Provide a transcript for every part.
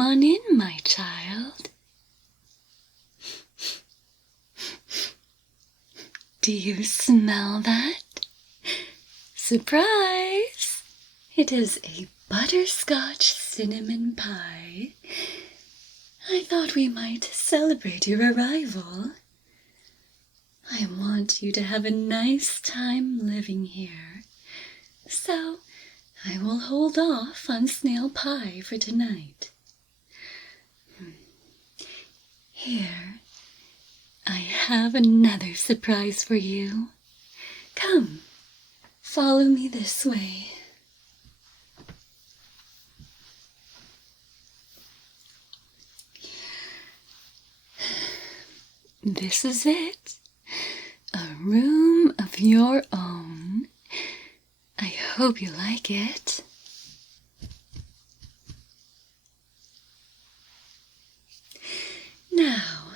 Come on in, my child. Do you smell that? Surprise! It is a butterscotch cinnamon pie. I thought we might celebrate your arrival. I want you to have a nice time living here, so I will hold off on snail pie for tonight. Here, I have another surprise for you. Come, follow me this way. This is it. A room of your own. I hope you like it. Now,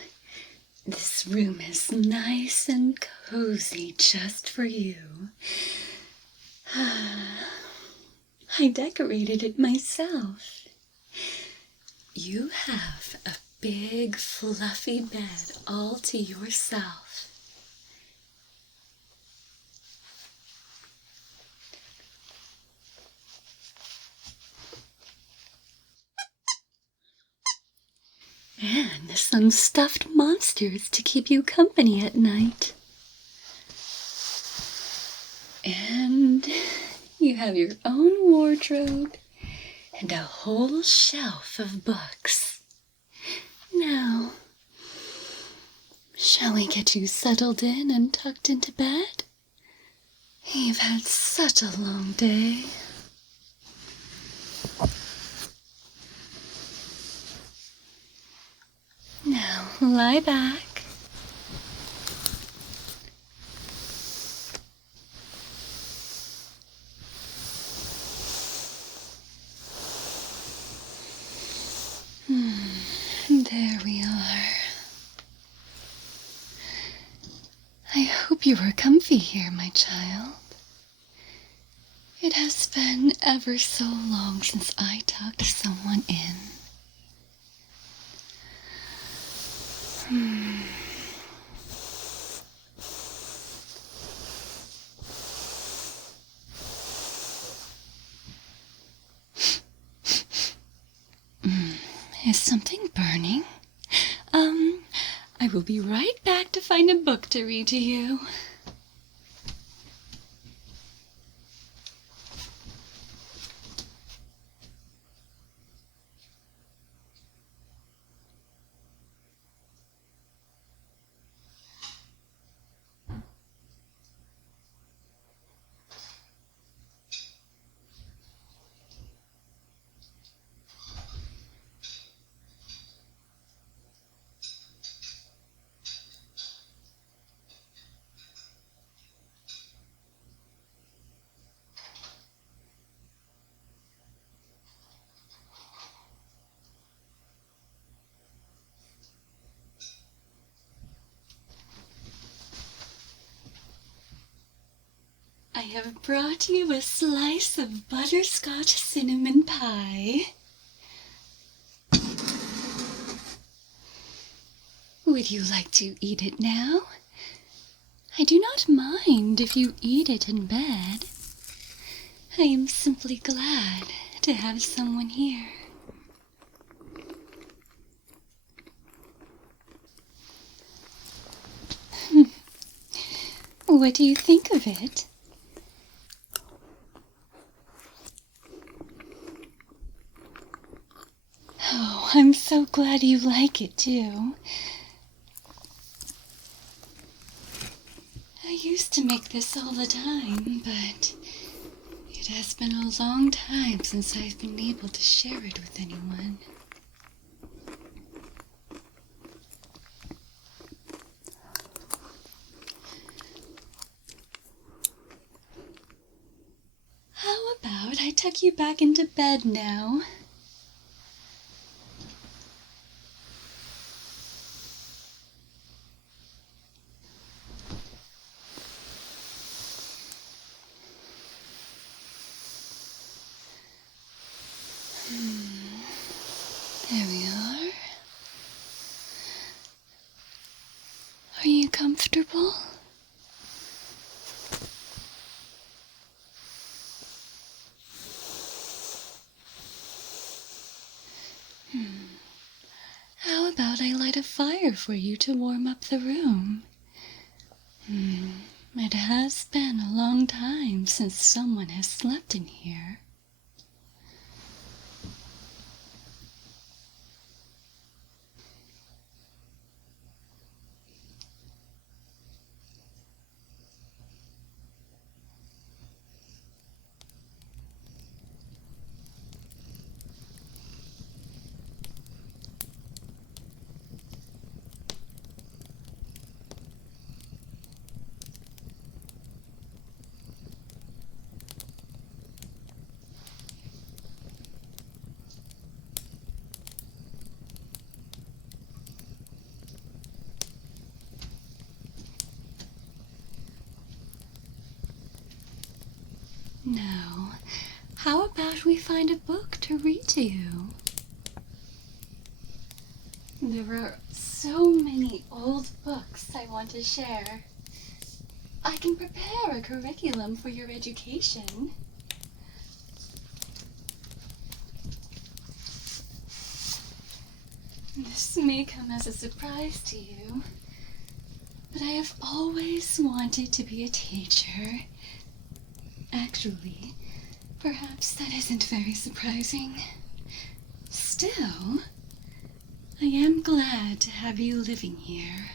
this room is nice and cozy just for you. I decorated it myself. You have a big fluffy bed all to yourself. And some stuffed monsters to keep you company at night. And you have your own wardrobe and a whole shelf of books. Now, shall we get you settled in and tucked into bed? You've had such a long day. Now, lie back. There we are. I hope you are comfy here, my child. It has been ever so long since I tucked someone in. Is something burning? I will be right back to find a book to read to you. I have brought you a slice of butterscotch cinnamon pie. Would you like to eat it now? I do not mind if you eat it in bed. I am simply glad to have someone here. What do you think of it? Oh, I'm so glad you like it too. I used to make this all the time, but it has been a long time since I've been able to share it with anyone. How about I tuck you back into bed now? There we are. Are you comfortable? How about I light a fire for you to warm up the room? It has been a long time since someone has slept in here. Now, how about we find a book to read to you? There are so many old books I want to share. I can prepare a curriculum for your education. This may come as a surprise to you, but I have always wanted to be a teacher. Actually, perhaps that isn't very surprising. Still, I am glad to have you living here.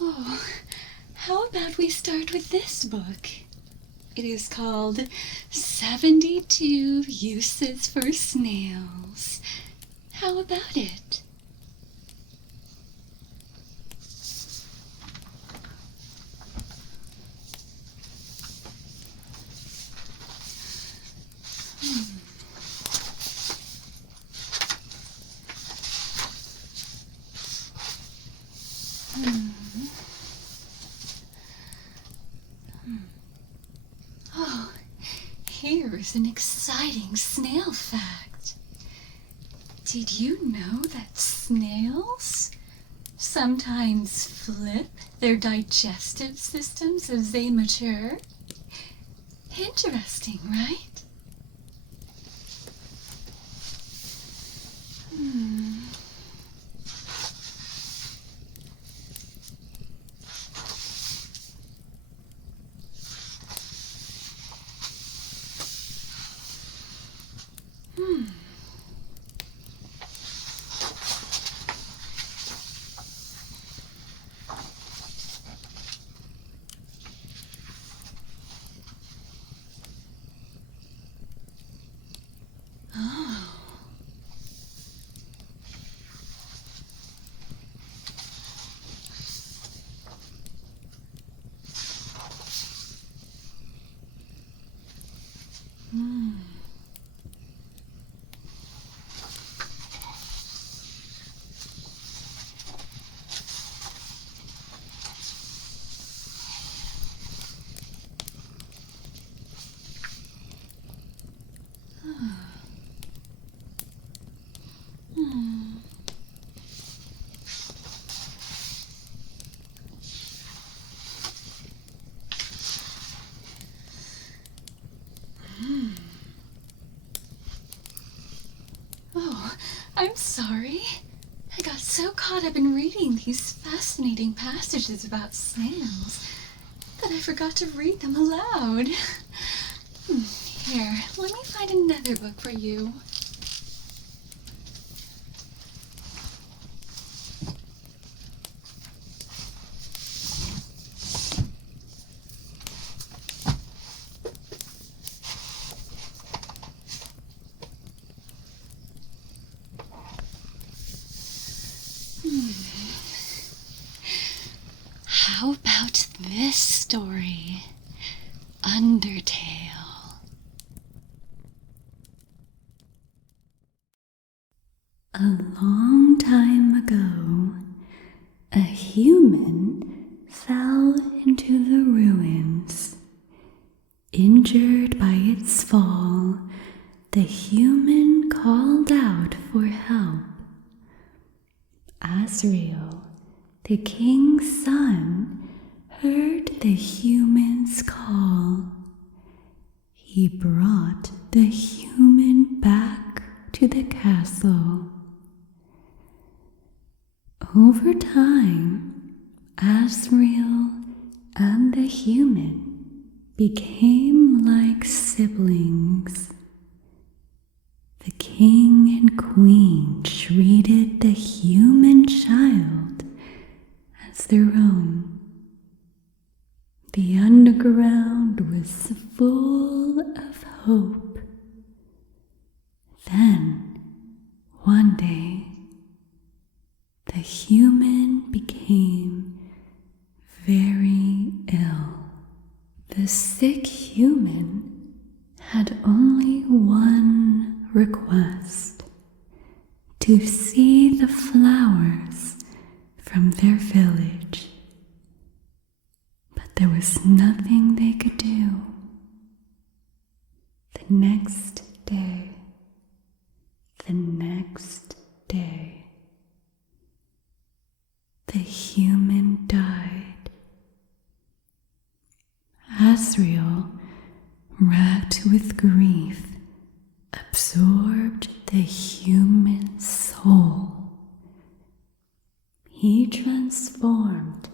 Oh, how about we start with this book? It is called 72 Uses for Snails. How about it? Oh, here is an exciting snail fact. Did you know that snails sometimes flip their digestive systems as they mature? Interesting, right? Oh, I'm sorry. I got so caught up in reading these fascinating passages about snails that I forgot to read them aloud. Here, let me find another book for you. How about this story? Undertale. A long time ago, a human fell into the ruins. Injured by its fall, the human called out for help. Asriel, the king's son, heard the human's call. He brought the human back to the castle. Over time, Asriel and the human became like siblings. The king and queen treated the human child as their own. The underground was full of hope. Then, one day, the human became very ill. The sick human had only one request: to see the flowers from their village. But there was nothing they could do. The next day, the human died. Asriel, racked with grief, absorbed the human soul. He transformed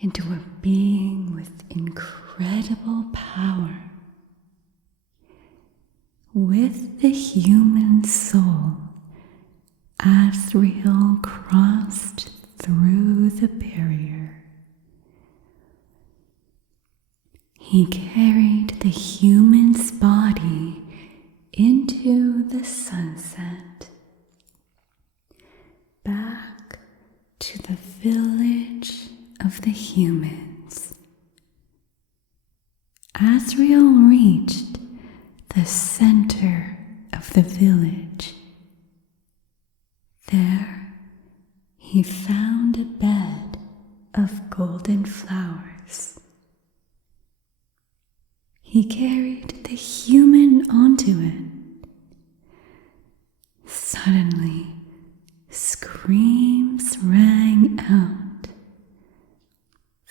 into a being with incredible power. With the human soul, Asriel crossed through the barrier. He carried the human's body into the sunset, back to the village of the humans. Asriel reached the center of the village. There, he found a bed of golden flowers. He carried the human onto it. Suddenly, screams rang out.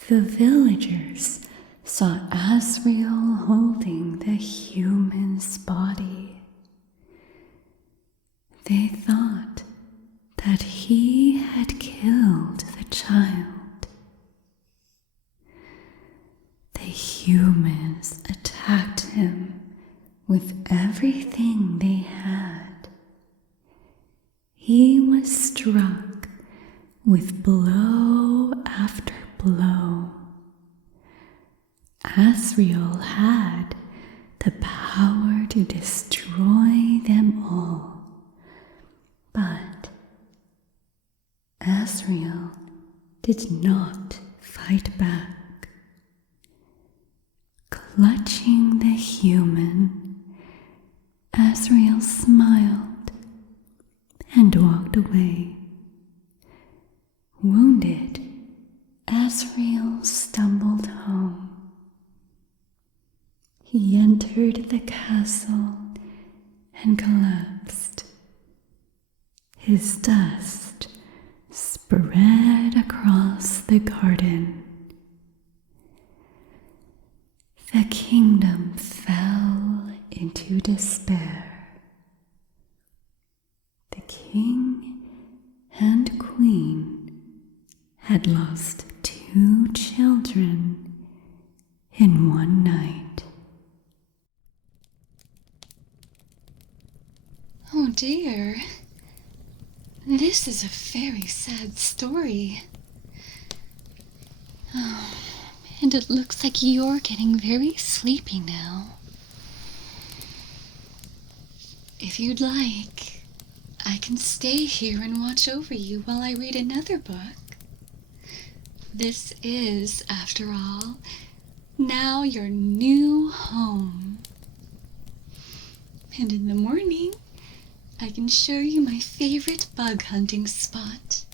The villagers saw Asriel holding the human's body. They thought that he had killed the child. The humans attacked him with everything they had. He was struck with blow after blow. Asriel had the power to destroy them all, but Asriel did not fight back. Clutching the human, Asriel smiled and walked away. Wounded, Asriel stumbled home. He entered the castle and collapsed. His dust spread across the garden. The kingdom fell into despair. The king and queen had lost 2 children in one night. Oh dear, this is a very sad story. Oh, and it looks like you're getting very sleepy now. If you'd like, I can stay here and watch over you while I read another book. This is, after all, now your new home. And in the morning, I can show you my favorite bug hunting spot.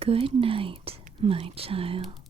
Good night, my child.